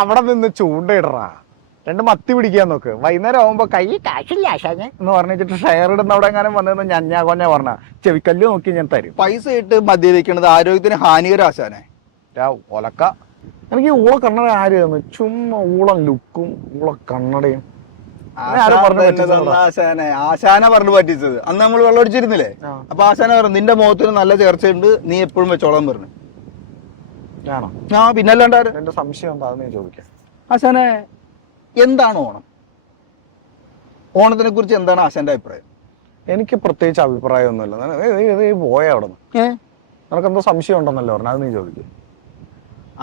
അവിടെ നിന്ന് ചൂണ്ടയിടറാ, രണ്ട് മത്തി പിടിക്കാൻ നോക്ക്. വൈകുന്നേരം ആവുമ്പോ കൈ കാശില്ല ആശാനെ എന്ന് പറഞ്ഞിട്ട് ഷെയർ ഇടുന്ന അവിടെ എങ്ങാനും വന്നതെന്ന് ഞഞ്ഞാ കൊഞ്ഞ പറഞ്ഞ ചെവിക്കല്ല് നോക്കി ഞാൻ തരും. പൈസ ഇട്ട് മദ്യപിക്കണത് ആരോഗ്യത്തിന് ഹാനികരം ആശാനെ. ഒലക്ക എനിക്ക് ഊള കണ്ണട ആര് തന്നു? ചുമ്മാ ഊളം ലുക്കും ഊള കണ്ണടയും. ആശാന പറഞ്ഞു പറ്റിച്ചത്. അന്ന് നമ്മൾ വെള്ളം അടിച്ചിരുന്നില്ലേ? അപ്പൊ ആശാന പറഞ്ഞു നിന്റെ മുഖത്തിന് നല്ല ചേർച്ചയുണ്ട്, നീ എപ്പോഴും വെച്ചോളാൻ പറഞ്ഞു. പിന്നല്ലാണ്ട് എന്റെ സംശയം എന്താണെന്ന് ഞാൻ ചോദിക്കാം. ആശാനെ, എന്താണ് ഓണം? ഓണത്തിനെ കുറിച്ച് എന്താണ് ആശാന്റെ അഭിപ്രായം? എനിക്ക് പ്രത്യേകിച്ച് അഭിപ്രായമൊന്നുമില്ല. പോയ അവിടെ നിന്ന് നിനക്കെന്തോ സംശയം ഉണ്ടെന്നല്ലോ പറഞ്ഞു, അത് നീ ചോദിക്കും.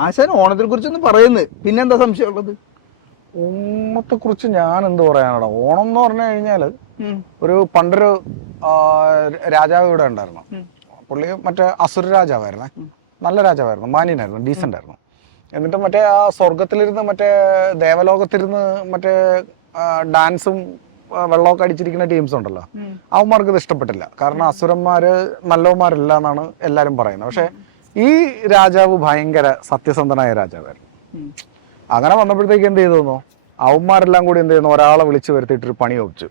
ആശാൻ ഓണത്തിനെ കുറിച്ചൊന്നും പറയുന്നത്, പിന്നെന്താ സംശയം ഉള്ളത്? ഓണത്തെ കുറിച്ച് ഞാൻ എന്ത് പറയാനാടാ? ഓണം എന്ന് പറഞ്ഞു കഴിഞ്ഞാല് പണ്ടൊരു രാജാവ് ഇവിടെ ഉണ്ടായിരുന്നു. പുള്ളി മറ്റേ അസുര രാജാവായിരുന്നേ, നല്ല രാജാവായിരുന്നു, മാന്യനായിരുന്നു, ഡീസന്റ് ആയിരുന്നു. എന്നിട്ട് മറ്റേ ആ സ്വർഗത്തിലിരുന്ന് മറ്റേ ദേവലോകത്തിരുന്ന് മറ്റേ ഡാൻസും വെള്ളമൊക്കെ അടിച്ചിരിക്കുന്ന ടീംസ് ഉണ്ടല്ലോ, അവന്മാർക്ക് ഇത് ഇഷ്ടപ്പെട്ടില്ല. കാരണം അസുരന്മാര് നല്ലവന്മാരല്ല എന്നാണ് എല്ലാരും പറയുന്നത്. പക്ഷെ ഈ രാജാവ് ഭയങ്കര സത്യസന്ധനായ രാജാവായിരുന്നു. അങ്ങനെ വന്നപ്പോഴത്തേക്ക് എന്ത് ചെയ്തു, അവന്മാരെല്ലാം കൂടി എന്ത് ചെയ്യുന്നു, ഒരാളെ വിളിച്ചു വരുത്തിയിട്ടൊരു പണി ഒപ്പിച്ചു.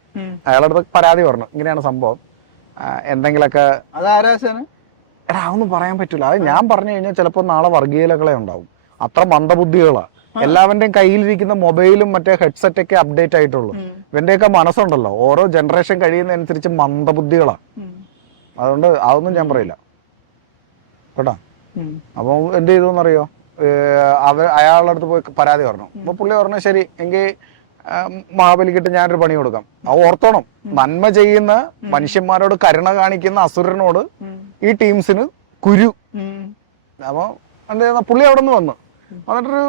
അയാളുടെ പരാതി പറഞ്ഞു, ഇങ്ങനെയാണ് സംഭവം, എന്തെങ്കിലൊക്കെ. എടാ അതൊന്നും പറയാൻ പറ്റൂല. അത് ഞാൻ പറഞ്ഞു കഴിഞ്ഞാൽ ചിലപ്പോൾ നാളെ വർഗീയതകളെ ഉണ്ടാവും. അത്ര മന്ദബുദ്ധികളാ. എല്ലാവരുടെയും കയ്യിലിരിക്കുന്ന മൊബൈലും മറ്റേ ഹെഡ്സെറ്റ് ഒക്കെ അപ്ഡേറ്റ് ആയിട്ടുള്ളൂ. ഇവന്റെയൊക്കെ മനസ്സുണ്ടല്ലോ, ഓരോ ജനറേഷൻ കഴിയുന്നതനുസരിച്ച് മന്ദബുദ്ധികളാ. അതുകൊണ്ട് അതൊന്നും ഞാൻ പറയില്ല കേട്ടാ. അപ്പൊ എന്ത് ചെയ്തു അയാളുടെ അടുത്ത് പോയി പരാതി പറഞ്ഞു. അപ്പൊ പുള്ളി പറഞ്ഞു ശരി എങ്കിൽ മഹാബലിക്കിട്ട് ഞാനൊരു പണി കൊടുക്കാം. അത് ഓർത്തോണം, നന്മ ചെയ്യുന്ന മനുഷ്യന്മാരോട് കരുണ കാണിക്കുന്ന അസുരനോട് ഈ ടീംസിന് കുരു. അപ്പൊ എന്ത് ചെയ്യുന്ന പുള്ളി അവിടെ നിന്ന് വന്നിട്ടൊരു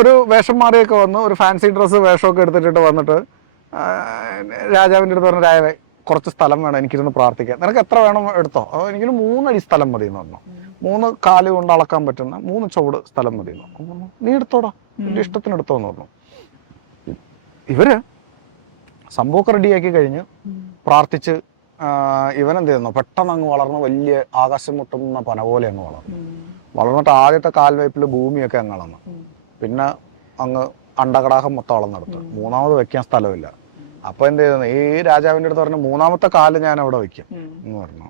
ഒരു വേഷം മാറിയൊക്കെ വന്ന് ഒരു ഫാൻസി ഡ്രസ്സ് വേഷമൊക്കെ എടുത്തിട്ട് വന്നിട്ട് രാജാവിൻ്റെ അടുത്ത് പറഞ്ഞു, രാജാവേ കുറച്ച് സ്ഥലം വേണം, എനിക്കിരുന്ന് പ്രാർത്ഥിക്കാം. നിനക്ക് എത്ര വേണം എടുത്തോ? എനിക്കൊരു 3 അടി സ്ഥലം മതി എന്ന് പറഞ്ഞു. 3 കാല് കൊണ്ട് അളക്കാൻ പറ്റുന്ന 3 ചുവട് സ്ഥലം മതി എന്ന് പറഞ്ഞു. നീ എടുത്തോടാ, എന്റെ ഇഷ്ടത്തിന് എടുത്തോന്ന് പറഞ്ഞു. ഇവര് സംഭവമൊക്കെ റെഡിയാക്കി കഴിഞ്ഞ് പ്രാർത്ഥിച്ച് ഇവനെന്ത് ചെയ്യുന്നു, പെട്ടെന്ന് അങ്ങ് വളർന്ന് വലിയ ആകാശം മുട്ടുന്ന പന പോലെ അങ്ങ് വളർന്നിട്ട് ആദ്യത്തെ കാൽവയ്പിൽ ഭൂമിയൊക്കെ അങ്ങ് അളന്നു. പിന്നെ അങ്ങ് അണ്ടകടാഹം മൊത്തം അളന്നെടുത്ത്. 3ാമത് വെക്കാൻ സ്ഥലമില്ല. അപ്പൊ എന്ത് ചെയ്യുന്നു, ഈ രാജാവിന്റെ അടുത്ത് പറഞ്ഞു 3ാമത്തെ കാല് ഞാൻ അവിടെ വെക്കും എന്ന് പറഞ്ഞു.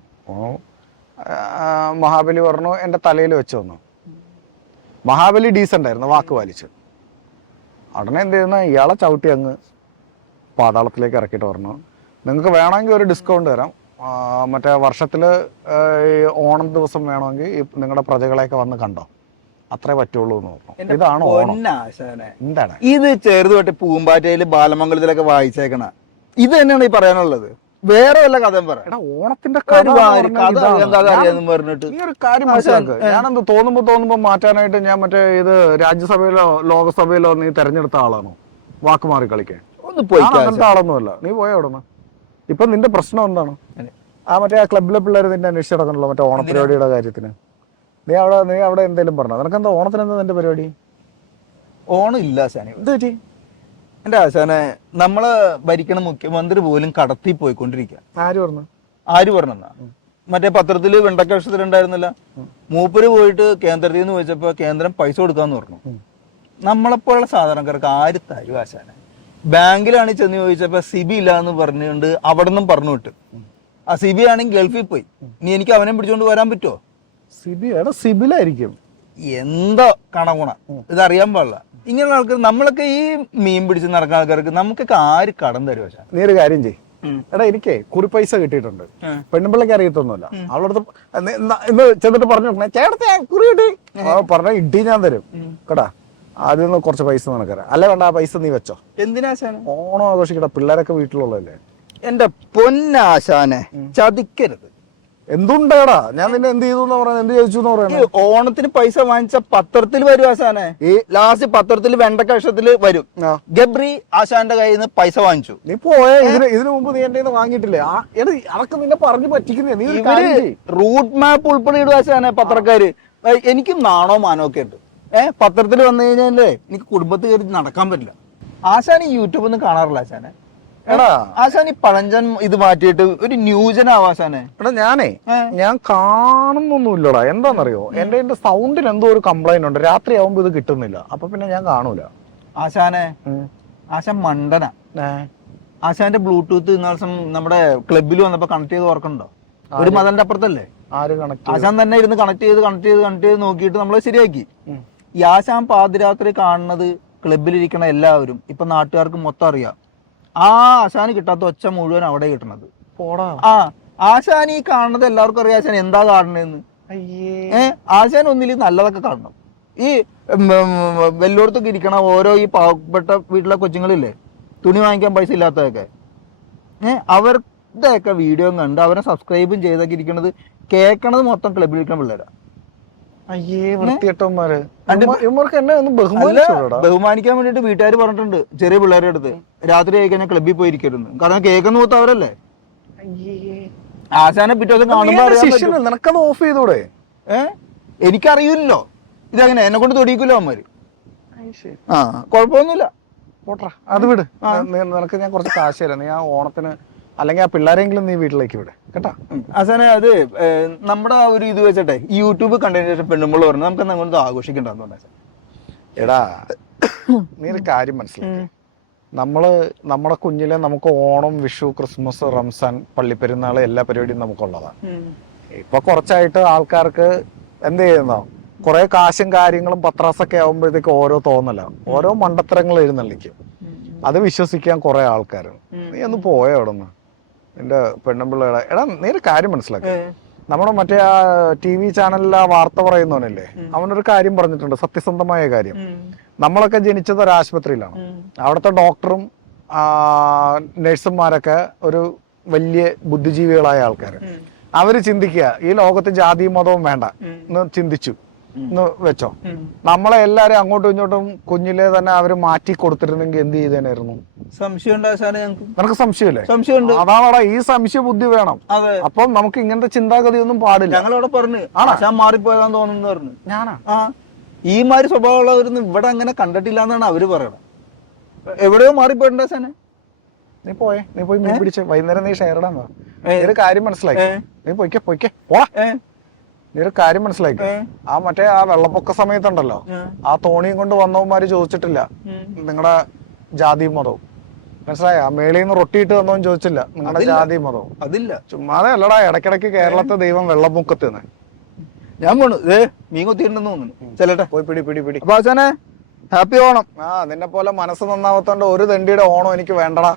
മഹാബലി പറഞ്ഞു എന്റെ തലയിൽ വെച്ച് വന്നു. മഹാബലി ഡീസന്റ് ആയിരുന്നു, വാക്ക് പാലിച്ചു. ഉടനെ എന്ത് ചെയ്യുന്ന ഇയാളെ ചവിട്ടി അങ്ങ് പാതാളത്തിലേക്ക് ഇറക്കിയിട്ട് പറഞ്ഞു, നിങ്ങൾക്ക് വേണമെങ്കിൽ ഒരു ഡിസ്കൗണ്ട് തരാം, മറ്റേ വർഷത്തില് ഓണം ദിവസം വേണമെങ്കിൽ നിങ്ങളുടെ പ്രജകളെയൊക്കെ വന്ന് കണ്ടോ, അത്രേ പറ്റുള്ളൂ എന്ന് പറഞ്ഞു. ഇതാണ് ഓണം. എന്താണ് ഇത്? ചെറുതൊട്ട് പൂമ്പാറ്റയില് ബാലമംഗലത്തിലൊക്കെ വായിച്ചേക്കണ ഇത് തന്നെയാണ് ഈ പറയാനുള്ളത്. വേറെ വല്ല കഥയും പറയാം. ഓണത്തിന്റെ ഞാനെന്ത് തോന്നുമ്പോ മാറ്റാനായിട്ട് ഞാൻ മറ്റേ ഇത് രാജ്യസഭയിലോ ലോകസഭയിലോ നീ തെരഞ്ഞെടുത്ത ആളാണോ വാക്ക് മാറി കളിക്കാൻ? അങ്ങനത്തെ ആളൊന്നുമല്ല. നീ പോയ അവിടെ നിന്ന്. ഇപ്പൊ നിന്റെ പ്രശ്നം എന്താണ്? ആ മറ്റേ ആ ക്ലബിലെ പിള്ളേർ നിന്നെ അന്വേഷിച്ച് നടക്കണല്ലോ മറ്റേ ഓണപരിപാടിയുടെ കാര്യത്തിന്. നീ അവിടെ എന്തേലും പറഞ്ഞോ? നിനക്കെന്താ ഓണത്തിന് എന്താ നിന്റെ പരിപാടി? ഓണം ഇല്ല ആശാനെ. എന്ത് പറ്റി? എന്റെ ആശാനെ, നമ്മള് ഭരിക്കണ മുഖ്യമന്ത്രി പോലും കടത്തി പോയിക്കൊണ്ടിരിക്കുക. ആര് പറഞ്ഞെന്നാ? മറ്റേ പത്രത്തില് വെണ്ടക്ക വർഷത്തിലുണ്ടായിരുന്നില്ല, മൂപ്പര് പോയിട്ട് കേന്ദ്രത്തിൽ നിന്ന് ചോദിച്ചപ്പോ കേന്ദ്രം പൈസ കൊടുക്കാന്ന് പറഞ്ഞു. നമ്മളെപ്പോലുള്ള സാധാരണക്കാർക്ക് ആര് തരും ആശാനെ? ബാങ്കിലാണ് ചെന്ന് ചോദിച്ചപ്പോ സിബി ഇല്ല എന്ന് പറഞ്ഞുകൊണ്ട് അവിടെ നിന്നും പറഞ്ഞു വിട്ടു. ആ സിബി ആണെങ്കിൽ ഗൾഫിൽ പോയി. ഇനി എനിക്ക് അവനെ പിടിച്ചോണ്ട് വരാൻ പറ്റുമോ? സിബിലായിരിക്കും. എന്തോ കണകുണ ഇതറിയാൻ പാടില്ല. ഇങ്ങനെയുള്ള ആൾക്കാർ, നമ്മളൊക്കെ ഈ മീൻ പിടിച്ച് നടക്കുന്ന ആൾക്കാർക്ക് നമുക്കൊക്കെ ആര് കടം തരും? പക്ഷേ നീ ഒരു കാര്യം ചെയ്യ്. എടാ എനിക്ക് കുറി പൈസ കിട്ടിയിട്ടുണ്ട്, പെണ്ണുമ്പിള്ളക്ക് അറിയത്തൊന്നുമില്ല. അവളടുത്ത് ഇന്ന് ചെന്നിട്ട് പറഞ്ഞു ചേട്ടത്തെ കുറി കിട്ടി പറഞ്ഞ ഇട്ടി ഞാൻ തരും കേട്ടാ. ആദ്യം ഒന്ന് കുറച്ച് പൈസ നിനക്കരാം. അല്ലെ വേണ്ട, ആ പൈസ നീ വെച്ചോ. എന്തിനാശാനെ? ഓണം ആഘോഷിക്കട്ടെ, പിള്ളേരൊക്കെ വീട്ടിലുള്ളതല്ലേ. എന്റെ പൊന്നാശാനെ ചതിക്കരുത്. എന്തുണ്ടേടാ ഞാൻ നിന്നെ എന്ത് ചെയ്തു എന്ന് പറയാൻ, എന്ത് ചോദിച്ചു എന്ന് പറയാൻ? ഓണത്തിന് പൈസ വാങ്ങിച്ച പത്രത്തിൽ വരും ആശാനെ. ഈ ലാസ്റ്റ് പത്രത്തിൽ വെണ്ടക്ക വർഷത്തില് വരും, ഗബ്രി ആശാന്റെ കയ്യിൽ നിന്ന് പൈസ വാങ്ങിച്ചു. നീ പോയ ഇതിനു മുമ്പ് നീ എന്റെ വാങ്ങിയിട്ടില്ലേ? അതൊക്കെ നിന്നെ പറഞ്ഞു പറ്റിക്കുന്നേ. നീ റൂട്ട് മാപ്പ് ഉൾപ്പെടെ ഇടും ആശാനെ പത്രക്കാര്. എനിക്കും നാണോ മാനോ ഒക്കെ ഉണ്ട്. പത്രത്തിൽ വന്നു കഴിഞ്ഞാലേ എനിക്ക് കുടുംബത്തിൽ കയറി നടക്കാൻ പറ്റില്ല. ആശാൻ ഈ യൂട്യൂബ് ഒന്നും കാണാറില്ല ആശാനെ. എടാ ആശാൻ ഈ പഴഞ്ചൻ ഇത് മാറ്റിയിട്ട് ഒരു ന്യൂജനാവാശാനെ. എടാ ഞാൻ കാണുന്നൊന്നുമില്ലടാ. എന്താന്നറിയോ, എന്റെ സൗണ്ടിന് എന്തോ ഒരു കംപ്ലൈന്റ് ഉണ്ട്. രാത്രി ആവുമ്പോ ഇത് കിട്ടുന്നില്ല, അപ്പൊ പിന്നെ ഞാൻ കാണൂല. ആശാനെ ആശാൻ മണ്ടനാ. ആശാന്റെ ബ്ലൂടൂത്ത് ഇന്ന ദിവസം നമ്മുടെ ക്ലബിൽ വന്നപ്പോ കണക്ട് ചെയ്ത് ഓർക്കണ്ടോ? ഒരു മതന്റെ അപ്പുറത്തല്ലേ ആര് കണക്ട്? ആശാൻ തന്നെ ഇരുന്ന് കണക്ട് ചെയ്ത് നോക്കിയിട്ട് നമ്മള് ശരിയാക്കി. ഈ ആശാൻ പാതിരാത്രി കാണുന്നത് ക്ലബിലിരിക്കണ എല്ലാവരും ഇപ്പൊ നാട്ടുകാർക്ക് മൊത്തം അറിയാം. ആ ആശാന് കിട്ടാത്ത ഒച്ച മുഴുവൻ അവിടെ കിട്ടണത്. ആശാൻ ഈ കാണുന്നത് എല്ലാവർക്കും അറിയാം ആശാൻ എന്താ കാണണെന്ന്. ആശാൻ ഒന്നിൽ നല്ലതൊക്കെ കാണണം. ഈ വല്ലോടത്തൊക്കെ ഇരിക്കണ ഓരോ ഈ പാവപ്പെട്ട വീട്ടിലെ കൊച്ചുങ്ങളില്ലേ, തുണി വാങ്ങിക്കാൻ പൈസ ഇല്ലാത്തതൊക്കെ, അവരുടെയൊക്കെ വീഡിയോ കണ്ട് അവരെ സബ്സ്ക്രൈബും ചെയ്തൊക്കെ ഇരിക്കണത് കേൾക്കണത് മൊത്തം ക്ലബിലിരിക്കണ പിള്ളേരാ. ബഹുമാനിക്കാൻ വേണ്ടിട്ട് വീട്ടുകാർ പറഞ്ഞിട്ടുണ്ട് ചെറിയ പിള്ളേരുടെ അടുത്ത് രാത്രി ആയി കഴിഞ്ഞാൽ ക്ലബിൽ പോയിരിക്കരുത്. കാരണം കേൾക്കുന്ന മൊത്തം അവരല്ലേ. ആശാനെ പിറ്റേ ദിവസം കാണുമ്പോ നിനക്കത് ഓഫ് ചെയ്തൂടെ? എനിക്കറിയില്ലോ ഇതങ്ങനെ, എന്നെ കൊണ്ട് തൊടിയിക്കില്ലോ അവന്മാര്. കുഴപ്പമൊന്നുമില്ല, പോട്ടെ അത് വിട്. നിനക്ക് ഞാൻ കുറച്ച് കാശ് തരാം. നീ ആ ഓണത്തിന് അല്ലെങ്കിൽ ആ പിള്ളേരെങ്കിലും നീ വീട്ടിലേക്ക് വിട് കേട്ടാ. ആശാനെ അത് നമ്മുടെ ആ ഒരു ഇത് വെച്ചിട്ടെ ഈ യൂട്യൂബ് കണ്ടതിന് ശേഷം പെണ്ണുമ്പോൾ പറഞ്ഞു നമുക്ക് അങ്ങോട്ട് ആഘോഷിക്കണ്ടെന്ന് പറഞ്ഞ. എടാ നീ ഒരു കാര്യം മനസ്സിലാക്കി. നമ്മുടെ കുഞ്ഞിലെ നമുക്ക് ഓണം, വിഷു, ക്രിസ്മസ്, റംസാൻ, പള്ളിപ്പെരുന്നാള് എല്ലാ പരിപാടിയും നമുക്കുള്ളതാണ്. ഇപ്പൊ കുറച്ചായിട്ട് ആൾക്കാർക്ക് എന്ത് ചെയ്യുന്നോ, കുറെ കാശും കാര്യങ്ങളും പത്രാസൊക്കെ ആകുമ്പോഴത്തേക്ക് ഓരോ തോന്നല, ഓരോ മണ്ടത്തരങ്ങൾ എഴുന്നള്ളിക്കും. അത് വിശ്വസിക്കാൻ കുറെ ആൾക്കാരുണ്ട്. നീ ഒന്ന് പോയ അവിടെ നിന്ന് നിന്റെ പെണ്ണുമ്പിള്ളയുടെ. എടാ നീ ഒരു കാര്യം മനസ്സിലാക്കി. നമ്മുടെ മറ്റേ ആ TV ചാനലിൽ ആ വാർത്ത പറയുന്നവനല്ലേ, അവനൊരു കാര്യം പറഞ്ഞിട്ടുണ്ട്, സത്യസന്ധമായ കാര്യം. നമ്മളൊക്കെ ജനിച്ചത് ഒരു ആശുപത്രിയിലാണ്. അവിടുത്തെ ഡോക്ടറും നഴ്സുമാരൊക്കെ ഒരു വലിയ ബുദ്ധിജീവികളായ ആൾക്കാർ. അവര് ചിന്തിക്കുക ഈ ലോകത്ത് ജാതിയും മതവും വേണ്ട എന്ന് ചിന്തിച്ചു എന്ന് വെച്ചോ. നമ്മളെ എല്ലാരും അങ്ങോട്ടും ഇങ്ങോട്ടും കുഞ്ഞിലെ തന്നെ അവര് മാറ്റി കൊടുത്തിരുന്നെങ്കിൽ എന്ത് ചെയ്തേനായിരുന്നു? നിനക്ക് സംശയമില്ലേ? അതാണടാ, ഈ സംശയ ബുദ്ധി വേണം. അപ്പം നമുക്ക് ഇങ്ങനത്തെ ചിന്താഗതി ഒന്നും പാടില്ല. ഞങ്ങളവിടെ പറഞ്ഞു മാറിപ്പോയതാന്ന് തോന്നുന്നു പറഞ്ഞു. ഞാനാ ഈ മാതിരി സ്വഭാവമുള്ളവരൊന്നും ഇവിടെ അങ്ങനെ കണ്ടിട്ടില്ല എന്നാണ് അവര് പറയണത്. എവിടെയോ മാറിപ്പോയിട്ടുണ്ട് ആശാനെ. നീ പോയി മീൻ പിടിച്ച് വൈകുന്നേരം നീ ഷെയർ ഇടാൻ ഒരു കാര്യം മനസ്സിലാക്കി. നീ പൊയ്ക്കെ പോടാ. നീ ഒരു കാര്യം മനസ്സിലാക്കി. ആ മറ്റേ ആ വെള്ളപ്പൊക്ക സമയത്തുണ്ടല്ലോ, ആ തോണിയും കൊണ്ട് വന്നവന്മാര് ചോദിച്ചിട്ടില്ല നിങ്ങളുടെ ജാതിയും മതവും. മനസ്സിലായ? ആ മേളിൽ നിന്ന് റൊട്ടിയിട്ട് തന്നവൻ ചോദിച്ചില്ല നിങ്ങളുടെ ജാതിയും മതവും. അതില്ല, ചുമ്മാതെ അല്ലടാ. ഇടയ്ക്കിടയ്ക്ക് കേരളത്തെ ദൈവം വെള്ളപ്പൊക്കത്ത് നിന്ന് ഞാൻ പോണു. മീൻ കൊത്തിയിട്ടുണ്ടെന്ന് തോന്നുന്നു. ചെല്ലട്ടെ, പോയി പിടി. അപ്പൊ ആശാനെ ഹാപ്പി ഓണം. നിന്നെ പോലെ മനസ്സ് നന്നാവത്തോണ്ട് ഒരു തെണ്ടിയുടെ ഓണം എനിക്ക് വേണ്ടടാ.